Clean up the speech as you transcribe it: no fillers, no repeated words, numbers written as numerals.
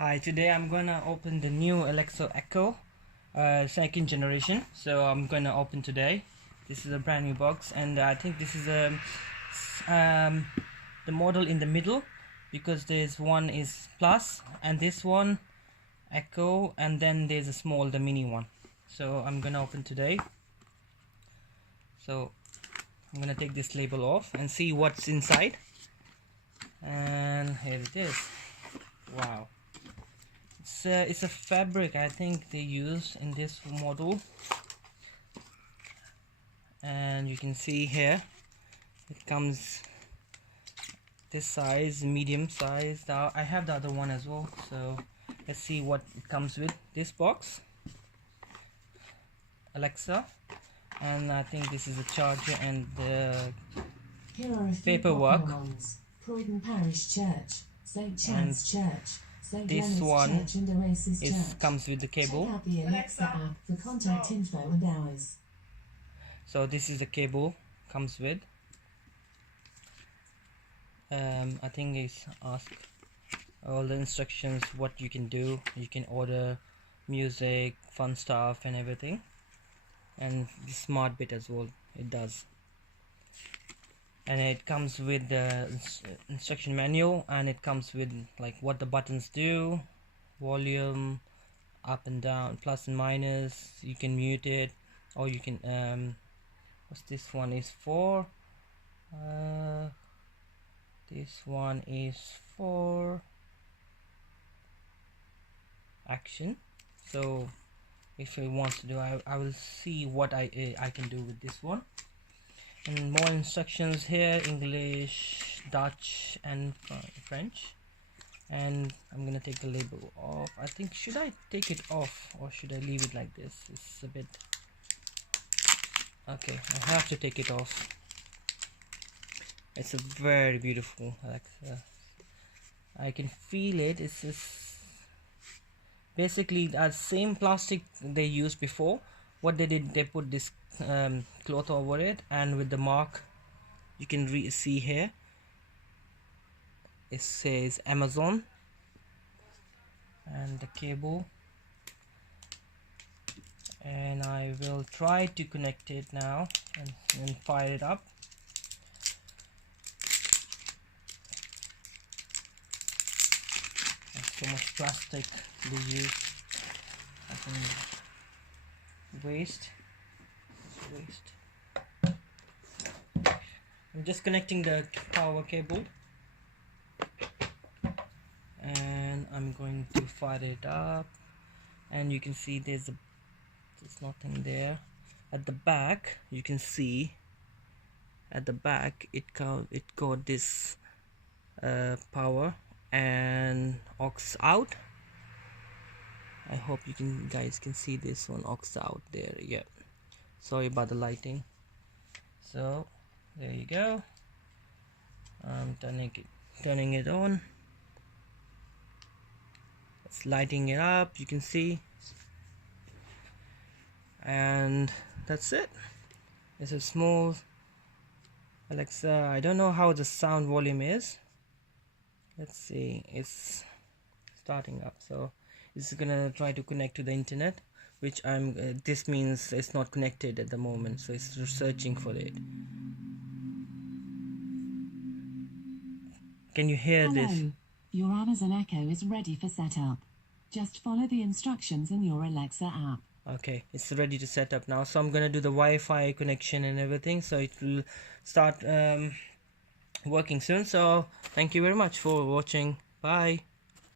Hi, today I'm gonna open the new Alexa Echo second generation. So I'm gonna open today. This is a brand new box, and I think this is the model in the middle, because there's one is Plus and this one Echo, and then there's a small, the mini one. So I'm gonna open today. So I'm gonna take this label off and see what's inside. And here it is. Wow. It's a fabric I think they use in this model, and you can see here it comes this size, medium size. Now I have the other one as well, so let's see what it comes with. This box, Alexa, and I think this is a charger and the paperwork. Croydon Parish Church, St. Chad's Church. This one comes with the cable. Check out the Alexa app for contact info and hours. So this is the cable comes with. I think it's ask all the instructions, what you can do. You can order music, fun stuff and everything, and the smart bit as well, it does. And it comes with the instruction manual, and it comes with like what the buttons do, volume, up and down, plus and minus. You can mute it, or you can what's this one is for? This one is for action. So if it wants to do, I will see what I can do with this one. And more instructions here: English, Dutch and French. And I'm gonna take the label off. I think, should I take it off or should I leave it like this? It's a bit okay. I have to take it off. It's a very beautiful Alexa. I can feel it. It's just basically the same plastic they used before. What they did, they put this cloth over it, and with the mark you can see here it says Amazon, and the cable. And I will try to connect it now and fire it up. There's so much plastic they use. I can waste. I'm just connecting the power cable, and I'm going to fire it up. And you can see there's nothing there. At the back, you can see at the back it got this power and aux out. I hope you guys can see this one, aux out there. Yeah, sorry about the lighting. So there you go. I'm turning it on. It's lighting it up, you can see. And that's it. It's a small Alexa. I don't know how the sound volume is. Let's see, it's starting up. So it's gonna try to connect to the internet, which this means it's not connected at the moment, so it's searching for it. Can you hear this? Your Amazon Echo is ready for setup. Just follow the instructions in your Alexa app. Okay, it's ready to set up now. So I'm gonna do the Wi-Fi connection and everything, so it will start working soon. So thank you very much for watching. Bye.